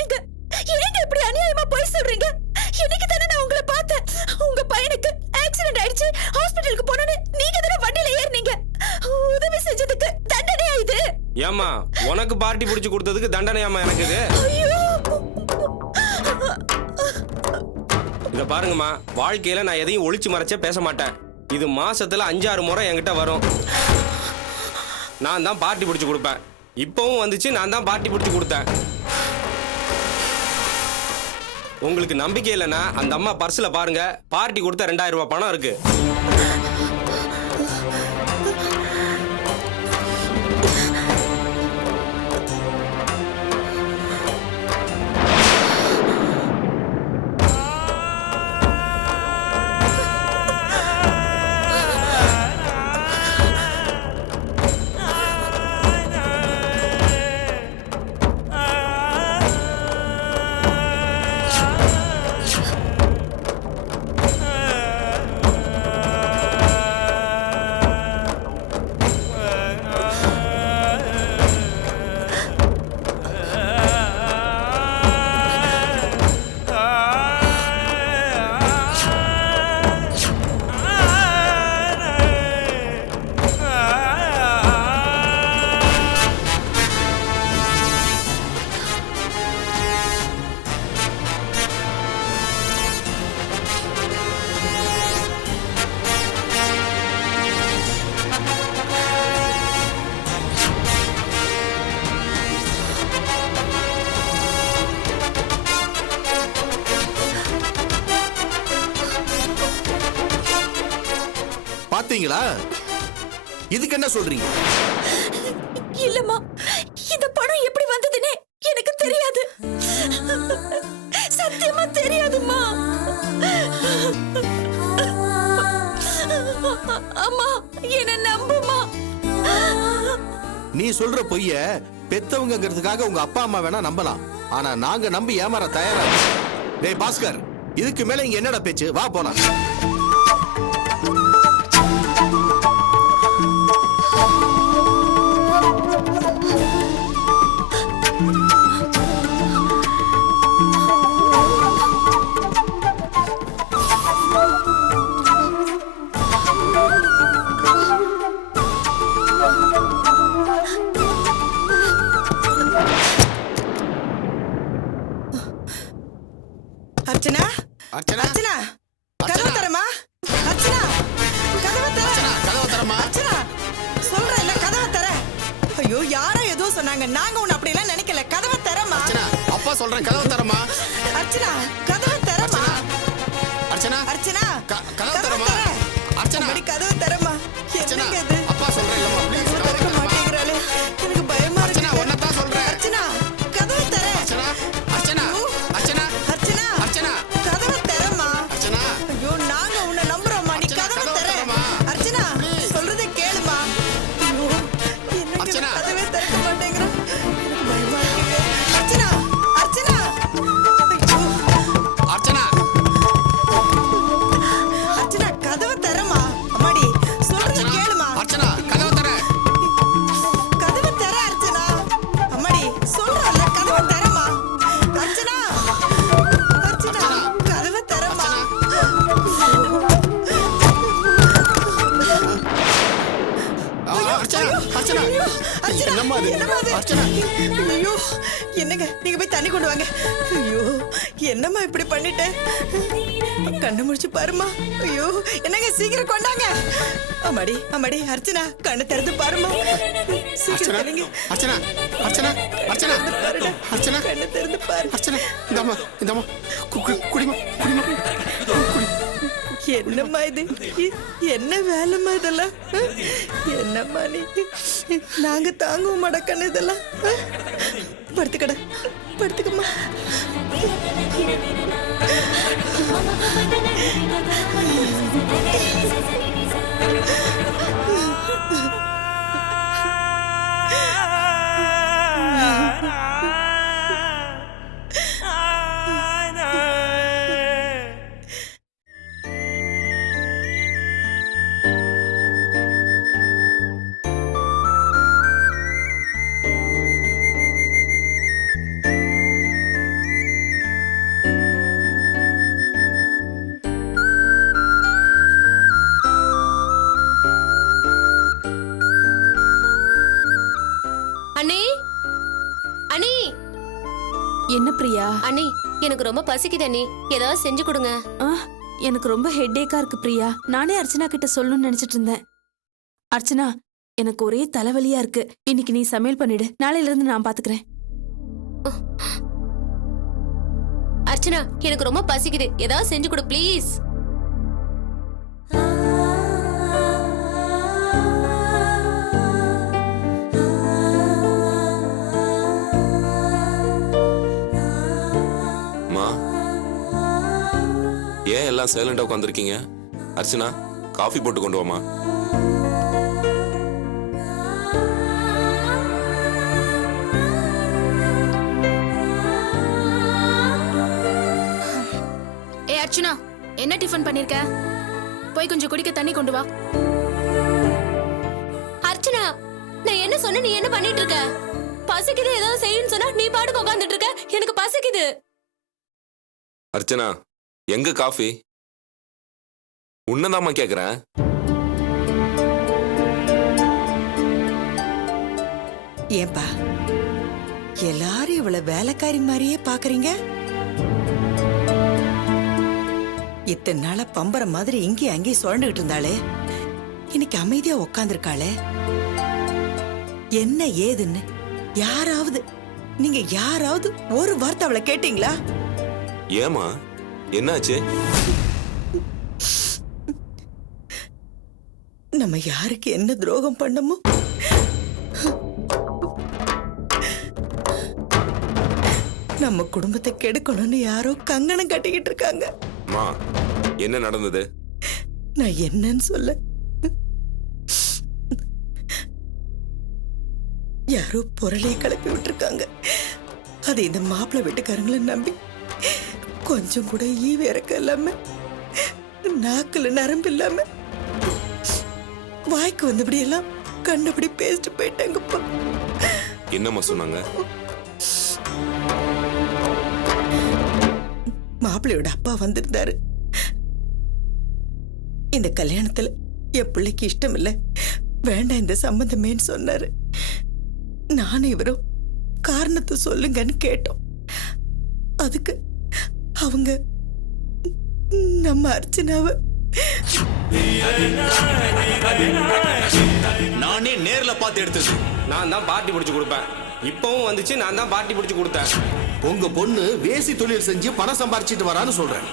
ஏங்க ஏங்க இப்படி அநியாயமா போய் சொல்றீங்க? இன்னைக்கு தானே நான் உங்களை பார்த்தேன். உங்க பையனுக்கு ஆக்சிடென்ட் ஆயிடுச்சு, ஹாஸ்பிடலுக்கு போனோன்னு நீங்க தானே வண்டியில ஏறினீங்க. உதவி செஞ்சதுக்கு தண்டனையா இது? ஏமா உனக்கு பார்ட்டி பிடிச்சு கொடுத்ததுக்கு தண்டனையாமா எனக்கு இது? ஐயோ! இத பாருங்கம்மா, வாழ்க்கையில நான் எதையும் ஒளிச்சு மறைச்சே பேச மாட்டேன். இது மாசத்துல 5-6 முறை என்கிட்ட வரும். நான் தான் பார்ட்டி பிடிச்சு கொடுப்பேன். இப்பவும் வந்துச்சு, நான் தான் பார்ட்டி பிடிச்சு கொடுத்தேன். உங்களுக்கு நம்பிக்கை இல்லைன்னா அந்த அம்மா பர்ஸ்ல பாருங்க, பார்ட்டி கொடுத்த 2000 ரூபாய் பணம் இருக்கு. பாத்தீங்களா? இதுக்கு என்ன சொல்றீங்க? இல்லம்மா, இந்த பணம் எப்படி வந்ததுன்னே எனக்கு தெரியாது. சத்தியமா தெரியாதும்மா. அம்மா என்ன நம்புமா. நீ சொல்ற பொய்ய பெத்தவங்கிறதுக்காக உங்க அப்பா அம்மா வேணா நம்பலாம், ஆனா நாங்க நம்பி ஏமாற தயாரா. டேய் பாஸ்கர், இதுக்கு மேல இங்க என்னடா பேச்சு? வா போலாம். அர்ச்சனா, அர்ச்சனா, அர்ச்சனா, கதவு தரமா. அர்ச்சனா, கதவு தர. கதவு தரமா. அர்ச்சனா, சொல்றேன்ல கதவு தர. ஐயோ, யாரோ ஏதோ சொன்னாங்க, நாங்க உன்னை அப்படி எல்லாம் நினைக்கல. கதவு தரமா. அர்ச்சனா, அப்பா சொல்றேன், கதவு தரமா. அர்ச்சனா, கதவு தரமா. அர்ச்சனா, அர்ச்சனா, கதவு தரமா. அர்ச்சனா, அடி கதவு தரமா. என்னங்க இது? அப்பா சொல்றேன் இல்லம்மா, ப்ளீஸ் திறக்க மாட்டேங்கறாளே. எனக்கு பயமா இருக்கு. அர்ச்சனா, ஒண்ணே தான் சொல்றேன். அர்ச்சனா, கதவு தர. அர்ச்சனா, அர்ச்சனா, அர்ச்சனா, அர்ச்சனா, அர்ச்சனா, கதவு தரமா. அர்ச்சனா, ஐயோ, நாங்க உன்னை நம்புறோம்மா. நீ அர்ச்சனா, கதவு கதவு தர. தரமா. அர்ச்சனா, சொல்றதை கேளுமா. ஐயோ, என்னங்க அர்ச்சனா. கதவே திறக்க மாட்டேங்கறா. எனக்கு பயமா இருக்குங்க. அர்ச்சனா, அர்ச்சனா. ஐயோ, அர்ச்சனா, அர்ச்சனா, கதவு தரமா. அம்மாடி, சொல்றதை கேளுமா. அர்ச்சனா, கதவு தர. கதவு தர அர்ச்சனா. அம்மாடி, சொல்றல கதவு தரமா. அர்ச்சனா, அர்ச்சனா, கதவு தரமா. அர்ச்சனா, அர்ச்சனா, ஐயோ, அர்ச்சனா, என்னம்மா இது? என்னம்மா இது? அர்ச்சனா. ஐயோ, என்னங்க நீங்க போய் தண்ணி கொண்டு வாங்க. ஐயோ, என்னம்மா இப்படி பண்ணிட்ட? கண்ணு முடிச்சு பாருமா. ஐயோ, என்னங்க சீக்கிரம் கொண்டாங்க. அம்மாடி, அம்மாடி, அர்ச்சனா, கண்ணு திறந்து பாருமா. சீக்கிரம் தரீங்க. அர்ச்சனா, அர்ச்சனா, அர்ச்சனா, அர்ச்சனா, கண்ணு திறந்து பாரு. அர்ச்சனா, இந்தாம்மா, இந்தாம்மா, குடிமா, குடிமா. என்னம்மா இது? என்ன வேலைம்மா இதெல்லாம்? என்னம்மா நீ? நாங்க தாங்குவோம் மடக்கண்ணு இதெல்லாம். படுத்துக்கடா, படுத்துக்கம்மா. அண்ணி அண்ணி என்ன பிரியா? அண்ணி எனக்கு ரொம்ப பசிக்குது அண்ணி, ஏதாவது செஞ்சு கொடுங்க. எனக்கு ரொம்ப ஹெட்டேக்கா இருக்கு பிரியா. நானே அர்ச்சனா கிட்ட சொல்லணும்னு நினைச்சிட்டு இருந்தேன். அர்ச்சனா, எனக்கு ஒரே தலைவலியா இருக்கு. இன்னைக்கு நீ சமையல் பண்ணிடு, நாளையில இருந்து நான் பாத்துக்கிறேன். அர்ச்சனா எனக்கு ரொம்ப பசிக்குது, ஏதாவது செஞ்சு கொடு ப்ளீஸ். ஏன் எல்லாம் சைலண்டா உட்காந்துருக்கீங்க? அர்ச்சனா, காஃபி போட்டு கொண்டு வாமா. ஏ அர்ச்சனா, என்ன டிஃபன் பண்ணிருக்க? போய் கொஞ்சம் குடிக்க தண்ணி கொண்டு வா. அர்ச்சனா, நான் என்ன சொன்ன, நீ என்ன பண்ணிட்டு இருக்க? பசிக்குது ஏதாவது செய்யுன்னு சொன்னா நீ பாட்டுக்கு உட்காந்துட்டு இருக்க. எனக்கு பசிக்குது. அர்ச்சனா, எங்க காஃபி? உன்னதாமா கேக்குறேன். ஏன்பா எல்லாரும் இவ்வளவு வேலைக்காரி மாதிரியே பாக்குறீங்க? இத்தனை நாள பம்பரம் மாதிரி இங்கேயும் அங்கேயும் சுழண்டுகிட்டு இருந்தாளே, இன்னைக்கு அமைதியா உக்காந்துருக்காளே. என்ன ஏதுன்னு நீங்க யாராவது ஒரு வார்த்தை அவளை கேட்டீங்களா? ஏமா, என்னாச்சு? நம்ம யாருக்கு என்ன துரோகம் பண்ணமோ நம்ம குடும்பத்தை கெடுக்கணும்னு யாரோ கங்கணம் கட்டிக்கிட்டு இருக்காங்க. மா, என்ன நடந்தது? நான் என்னன்னு சொல்ல? யாரோ பொருளையை கிளப்பி விட்டுருக்காங்க. அது இந்த மாப்பிள்ளை வீட்டுக்காரங்களை நம்பி கொஞ்சம் கூட ஈவு இறக்க இல்லாம, நாக்குல நரம்பு இல்லாம, வாய்க்கு வந்தபடி எல்லாம் கண்டபடி பேசிட்டு போயிட்டாங்கப்பா. என்னம்மா சொன்னாங்க? மாப்பிள்ளையோட அப்பா வந்திருந்தாரு. இந்த கல்யாணத்துல என் பிள்ளைக்கு இஷ்டம் இல்ல, வேண்டாம் இந்த சம்பந்தமேன்னு சொன்னாரு. நானும் இவரும் காரணத்தை சொல்லுங்கன்னு கேட்டோம். அதுக்கு அவங்க நம்ம அர்ச்சனாவை நானே நேர்ல பார்த்து எடுத்தது. நான் தான் பார்ட்டி பிடிச்சு கொடுப்பேன். இப்பவும் வந்துச்சு, நான் தான் பார்ட்டி பிடிச்சு கொடுத்தேன். உங்க பொண்ணு வேசி தொழில் செஞ்சு பணம் சம்பாரிச்சிட்டு வரான்னு சொல்றேன்.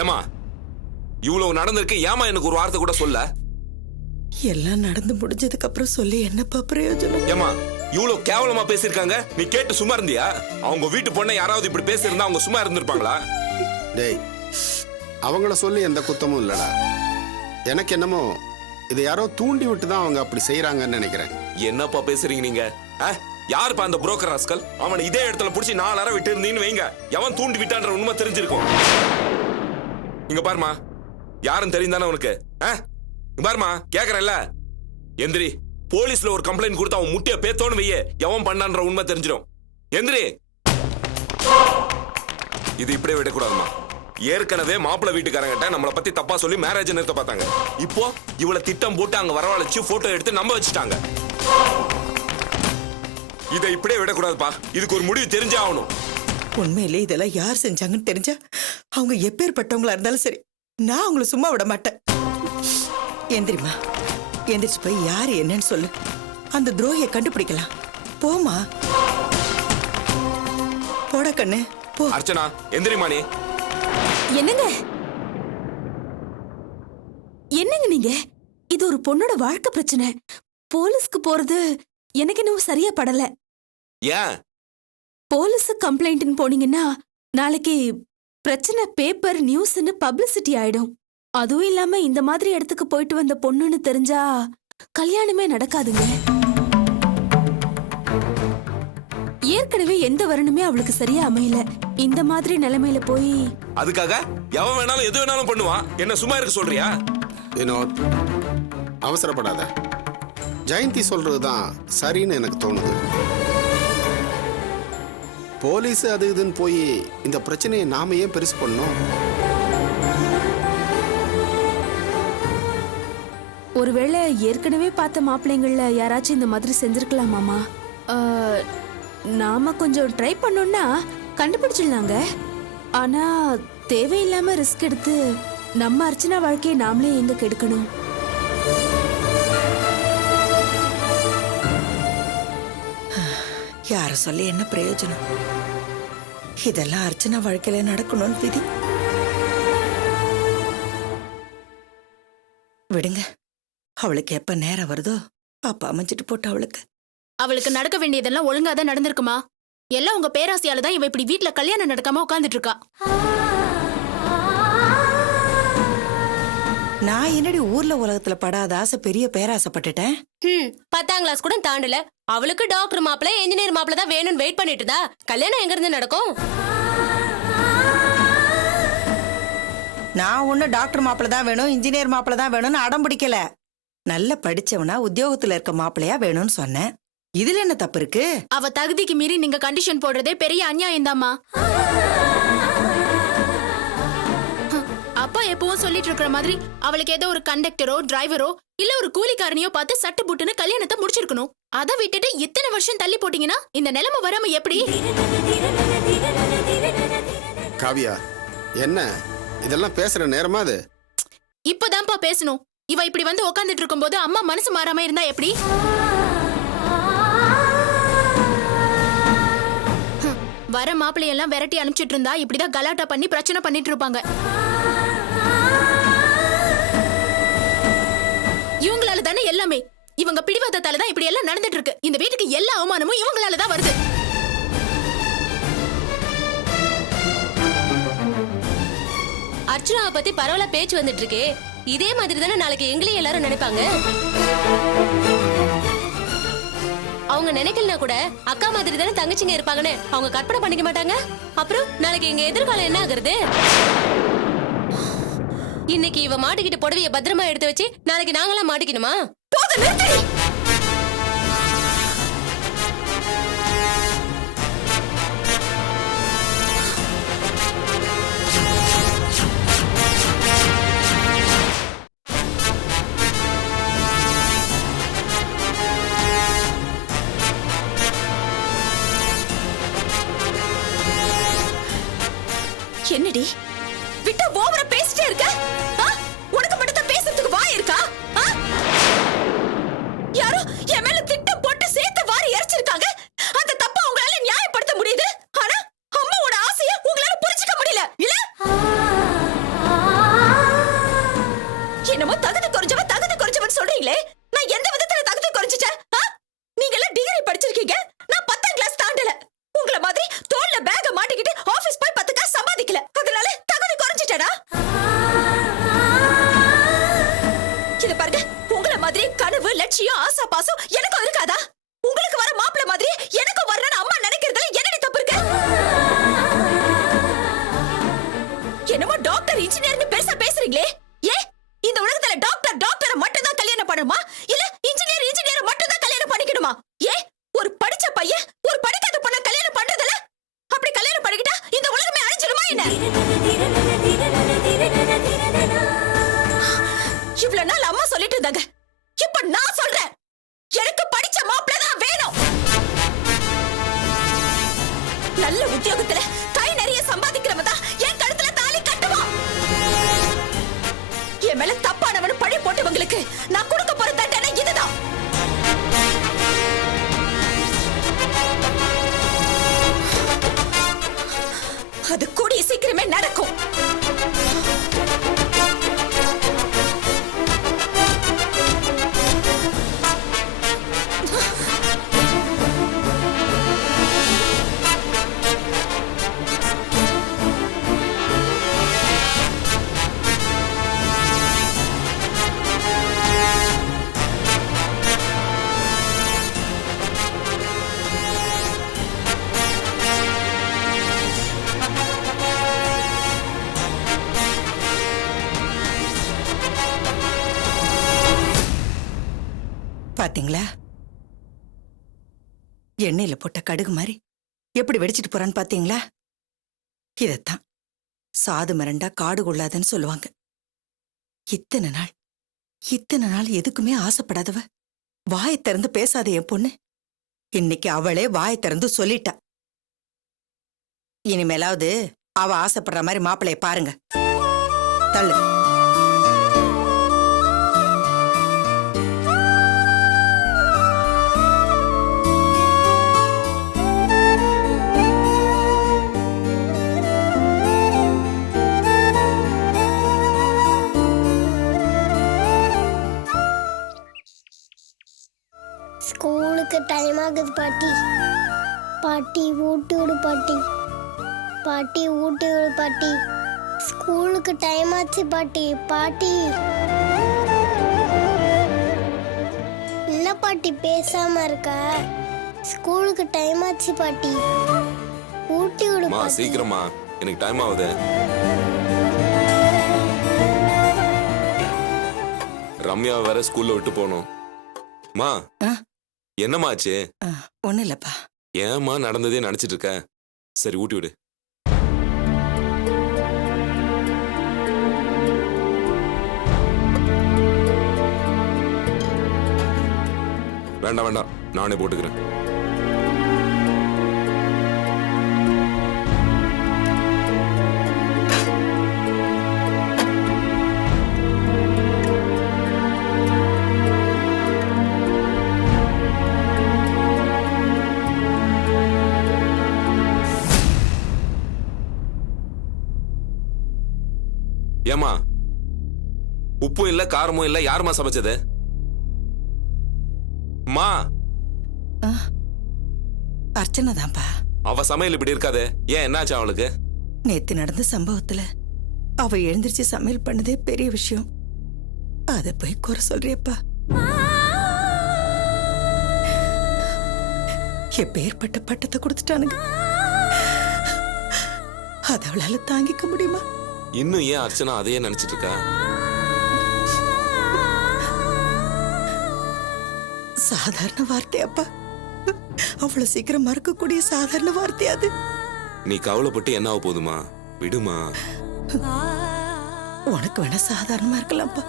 ஏமா, இவ்வளவு நடந்திருக்கு, ஏமா எனக்கு ஒரு வார்த்தை கூட சொல்ல? எல்லாம் நடந்து முடிஞ்சதுக்கு அப்புறம் சொல்லி என்னப்பா பிரயோஜனம்? ஏமா, இவ்வளவு கேவலமா பேசிருக்காங்க, நீ கேட்டு சும்மா இருந்தியா? அவங்க வீட்டு பொண்ணை யாராவது இப்படி பேசியிருந்தா அவங்க சும்மா இருந்திருப்பாங்களா? டேய், அவங்கள சொல்லி எந்த குத்தமும் இல்லடா. எனக்கு என்னமோ இதை யாரோ தூண்டி விட்டு தான் அவங்க அப்படி செய்யறாங்கன்னு நினைக்கிறேன். என்னப்பா பேசுறீங்க நீங்க? யாருப்பா அந்த புரோக்கர் ராஸ்கல்? அவனை இதே இடத்துல புடிச்சு 4 அறை விட்டு இருந்தீன்னு வைங்க, எவன் தூண்டி விட்டான்ற உண்மை தெரிஞ்சிருக்கும். இங்க பாருமா, யாரும் தெரிந்தானே உனக்கு? பாருமா, கேக்குறேன்ல, எந்திரி. போலீஸ்ல ஒரு கம்ப்ளைண்ட் கொடுத்து அவன் முட்டிய பேத்தோன்னு வையே, எவன் பண்ணான்ற உண்மை தெரிஞ்சிடும். எந்திரி. இது இப்படியே விடக்கூடாதுமா. ஏற்கனவே மாப்பிள்ளை வீட்டுக்காரங்கிட்ட நம்மளை பத்தி தப்பா சொல்லி மேரேஜ் நிறுத்த பார்த்தாங்க. இப்போ இவளை திட்டம் போட்டு அங்க வரவழைச்சு போட்டோ எடுத்து நம்ப வச்சுட்டாங்க. இதை இப்படியே விடக்கூடாதுப்பா. இதுக்கு ஒரு முடிவு தெரிஞ்சே ஆகணும். உண்மையிலே இதெல்லாம் யார் செஞ்சாங்கன்னு தெரிஞ்சா, அவங்க எப்பேற்பட்டவங்களா இருந்தாலும் சரி, நான் அவங்கள சும்மா விட மாட்டேன். எந்திரிமா, எந்திரிச்சு போய் யாரு என்னன்னு சொல்லு. அந்த துரோகியை கண்டுபிடிக்கலாம். போமா, போட கண்ணு போ. அர்ச்சனா, எந்திரிமா நீ. என்னங்க நீங்க? இது ஒரு பொண்ணோட வாழ்க்கை பிரச்சனை. போலீஸ்க்கு போறது எனக்கு இன்னும் சரியா படல. ஏன் போலீஸ் கம்ப்ளைண்ட்னு போனீங்கன்னா நாளைக்கு பிரச்சனை பேப்பர் நியூஸ்னு பப்ளிசிட்டி ஆயிடும். அதுவும் இல்லாம இந்த மாதிரி இடத்துக்கு போயிட்டு வந்த பொண்ணுன்னு தெரிஞ்சா கல்யாணமே நடக்காதுங்க. ஏற்கனவே எந்த வரணுமே அவளுக்கு சரியா அமையல. இந்த மாதிரி நிலைமையில போய் அதுக்காக எவன் வேணாலும் எது வேணாலும் பண்ணுவான். என்ன சும்மா இருக்க சொல்றியா? வினோத், அவசரப்படாத. ஜெயந்தி சொல்றதுதான் சரின்னு எனக்கு தோணுது. போலீஸ் அது இதுன்னு போய் இந்த பிரச்சனையை நாம ஏன் பெருசு பண்ணோம்? ஒருவேளை ஏற்கனவே பார்த்த மாப்பிள்ளைங்கள்ல யாராச்சும் இந்த மாதிரி செஞ்சிருக்கலாம் மாமா. நாம கொஞ்சம் ட்ரை பண்ணோம்னா கண்டுபிடிச்சிடலாங்க. ஆனா தேவையில்லாம ரிஸ்க் எடுத்து நம்ம அர்ச்சனா வாழ்க்கையை நாமளே எங்க கெடுக்கணும்? யார சொல்லி என்ன பிரயோஜனம்? இதெல்லாம் அர்ச்சனா வாழ்க்கையில நடக்கணும்னு விதி. விடுங்க, அவளுக்கு எப்ப நேரம் வருதோ அப்ப அமைச்சிட்டு போட்டு அவளுக்கு. அவளுக்கு நடக்க வேண்டியதெல்லாம் ஒழுங்கா தான் நடந்திருக்குமா? எல்லாம் உங்க பேராசையால தான் இவ இப்படி வீட்ல கல்யாணம் நடக்காம உட்கார்ந்துட்டு இருக்கா. நான் என்னடி ஊர்ல உலகத்துல படாத ஆசை பெரிய பேராசைப்பட்டுட்டேன். 10ஆம் கிளாஸ் கூட தாண்டல. அவளுக்கு டாக்டர் மாப்பிள்ள இன்ஜினியர் மாப்பிள்ள தான் வேணும்னு வெயிட் பண்ணிட்டு இருந்தா கல்யாணம் எங்க இருந்து நடக்கும்? நான் ஒண்ணு டாக்டர் மாப்பிள்ள தான் வேணும், இன்ஜினியர் மாப்பிள்ள தான் வேணும்னு அடம் பிடிக்கல. நல்ல படிச்சவனா உத்தியோகத்துல இருக்க மாப்பிள்ளையா வேணும்னு சொன்னேன். இதுல என்ன தப்பு இருக்கு? அவ தகுதிக்கு மீறி நீங்க கண்டிஷன் போடுறதே பெரிய அநியாயம் தாம்மா. அப்பா எப்பவும் சொல்லிட்டு இருக்கிற மாதிரி அவளுக்கு ஏதோ ஒரு கண்டக்டரோ டிரைவரோ இல்ல ஒரு கூலிக்காரனையோ பார்த்து சட்டு புட்டுன்னு கல்யாணத்தை முடிச்சிருக்கணும். அதை விட்டுட்டு இத்தனை வருஷம் தள்ளி போட்டீங்கன்னா இந்த நிலைமை வராம எப்படி? காவியா, என்ன இதெல்லாம் பேசுற நேரமா அது? இப்பதான்ப்பா பேசணும். இவ இப்படி வந்து உட்கார்ந்துட்டு இருக்கும்போது அம்மா மனசு மாறாம இருந்தா எப்படி? வர மாப்பிள்ளையெல்லாம் விரட்டி அனுப்பிச்சிட்டு இருந்தா இப்படிதான் கலாட்டா பண்ணி பிரச்சனை பண்ணிட்டு இருப்பாங்க. இவங்களால தானே எல்லாமே. இவங்க பிடிவாதத்தால தான் இப்படி எல்லாம் நடந்துட்டு இருக்கு. இந்த வீட்டுக்கு எல்லா அவமானமும் இவங்களால தான் வருது. அர்ச்சனாவை பத்தி பரவலா பேச்சு வந்துட்டு இருக்கே. இதே மாதிரி தானே நாளைக்கு எங்களையும் எல்லாரும் நினைப்பாங்க. அவங்க நினைக்கலனா கூட அக்கா மாதிரி தானே தங்கச்சிங்க இருப்பாங்கன்னு அவங்க கற்பனை பண்ணிக்க மாட்டாங்க. அப்புறம் நாளைக்கு எங்க எதிர்காலம் என்ன ஆகுறது? இன்னைக்கு இவ மாட்டிக்கிட்டு புடவைய பத்திரமா எடுத்து வச்சு நாளைக்கு நாங்களாம் மாட்டிக்கணுமா? என்னடி விட்டா ஓவரா பேசிட்டே இருக்க? உனக்கு மட்டும் தான் பேசுறதுக்கு வாய் இருக்கா? யாரோ என் மேல திட்டம் போட்டு சேர்த்து வாரி எரிச்சிருக்காங்க. அந்த தப்ப உங்களால நியாயப்படுத்த முடியுது. ஆனா அம்மாவோட ஆசையை உங்களால புரிஞ்சுக்க முடியல இல்ல? என்னமோ தகுதி குறைஞ்சவன் சொல்றீங்களே. நான் எந்த விதத்துல தகுதி குறைஞ்சிட்டேன்? நீங்க எல்லாம் டிகிரி படிச்சிருக்கீங்க, நான் 10ஆம் கிளாஸ் தாண்டல. உங்கள மாதிரி தோல்ல பேக மாட்டிக்கிட்டு ஆபீஸ் போய் 10 காசு சம்பாதிக்கல. அதனால தகுதி குறைஞ்சிட்டடா. இத பாருங்க, உங்கள மாதிரி கனவு லட்சியம் ஆசா பாசம் எனக்கும் இருக்காதா? உங்களுக்கு வர மாப்பிள்ளை மாதிரி எனக்கும் வரணும்னு அம்மா நினைக்கிறதுல என்னடி தப்பு இருக்கு? என்னமோ டாக்டர் இன்ஜினியர்னு பெருசா பேசுறீங்களே. ஏன் இந்த உலகத்துல டாக்டரை மட்டும் தான் கல்யாணம் பண்ணணுமா? இல்ல இன்ஜினியர் மட்டும் தான் கல்யாணம் பண்ணிக்கணுமா? ஏன் ஒரு படிச்ச பையன் ஒரு படிக்காத பொண்ண கல்யாணம் பண்றதுல? அப்படி கல்யாணம் பண்ணிக்கிட்டா இந்த உலகமே அழிஞ்சிருமா என்ன? இவ்வளவு நாள் அம்மா சொல்லிட்டு இருந்தாங்க, இப்ப நான் சொல்றேன். எனக்கு படிச்ச மாப்பிள்ளை தான் வேணும். நல்ல உத்தியோகத்துல கை நிறைய சம்பாதிக்கிறவன் தான் என் கழுத்துல தாலி கட்டுவான். என் மேல தப்பானவனு பழி போட்டவங்களுக்கு நான் கொடுக்க போற தண்டனை இதுதான். அது கூடிய சீக்கிரமே நடக்கும். பாத்தீங்களா, எண்ணெயில போட்ட கடுகு மாதிரி எப்படி வெடிச்சிட்டு போறான்னு பாத்தீங்களா? இதத்தான் சாது மிரண்டா காடு கொள்ளாதுன்னு சொல்லுவாங்க. இத்தனை நாள் எதுக்குமே ஆசைப்படாதவ வாயை திறந்து பேசாத என் பொண்ணு இன்னைக்கு அவளே வாயை திறந்து சொல்லிட்டா. இனிமேலாவது அவ ஆசைப்படுற மாதிரி மாப்பிளைய பாருங்க. தள்ளு. ஸ்கூலுக்கு டைம் ஆகுது பாட்டி. பாட்டி ஊட்டி விடு பாட்டி. பாட்டி ஊட்டி விடு பாட்டி. ஸ்கூலுக்கு டைம் ஆச்சு பாட்டி. பாட்டி என்ன பாட்டி பேசாம இருக்க? ஸ்கூலுக்கு டைம் ஆச்சு பாட்டி. ஊட்டி விடு மா பாட்டி. சீக்கிரமா, எனக்கு டைம் ஆகுது. ரம்யா வேற ஸ்கூல்ல விட்டு போகணும். மா ஆ? என்னமாச்சு? ஒண்ணு இல்லப்பா. ஏம்மா நடந்ததே நினைச்சிட்டு இருக்க? சரி ஊட்டி விடு. வேண்டாம் வேண்டாம், நானே போட்டுக்கிறேன். ஏமா உப்பும் இல்ல காரமும் இல்ல, யாருமா சமைச்சது? மா அர்ச்சனை தான்ப்பா. அவ சமையல் இப்படி இருக்காது. ஏன் என்னாச்சு அவளுக்கு? நேத்து நடந்த சம்பவத்துல அவ எழுந்திருச்சு சமையல் பண்ணதே பெரிய விஷயம். அத போய் குறை சொல்றியப்பா. எப்பேற்பட்ட பட்டத்தை கொடுத்துட்டானுங்க. அத அவளால தாங்கிக்க முடியுமா? இன்னும் ஏன் அர்ச்சனா அதையே நினைச்சிட்டு இருக்கா? சாதாரண வார்த்தையாப்பா. அவ்வளவு சீக்கிரம் மறக்கக்கூடிய சாதாரண வார்த்தையா அது? நீ கவலைப்பட்டு என்ன ஆக போதுமா? விடுமா. உனக்கு வேணா சாதாரணமா இருக்கலாம்ப்பா.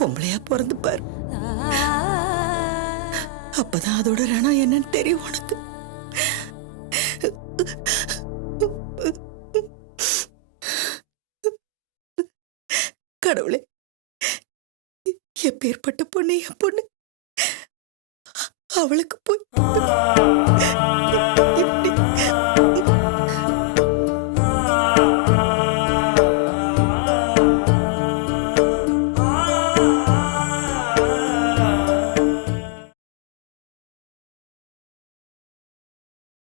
பொம்பளையா பிறந்து பாரு. அப்பதான் அதோட ரணம் என்னன்னு தெரியும் உனக்கு. கடவுளே, எப்பேற்பட்ட பொண்ணு என் பொண்ணு. அவளுக்கு போய்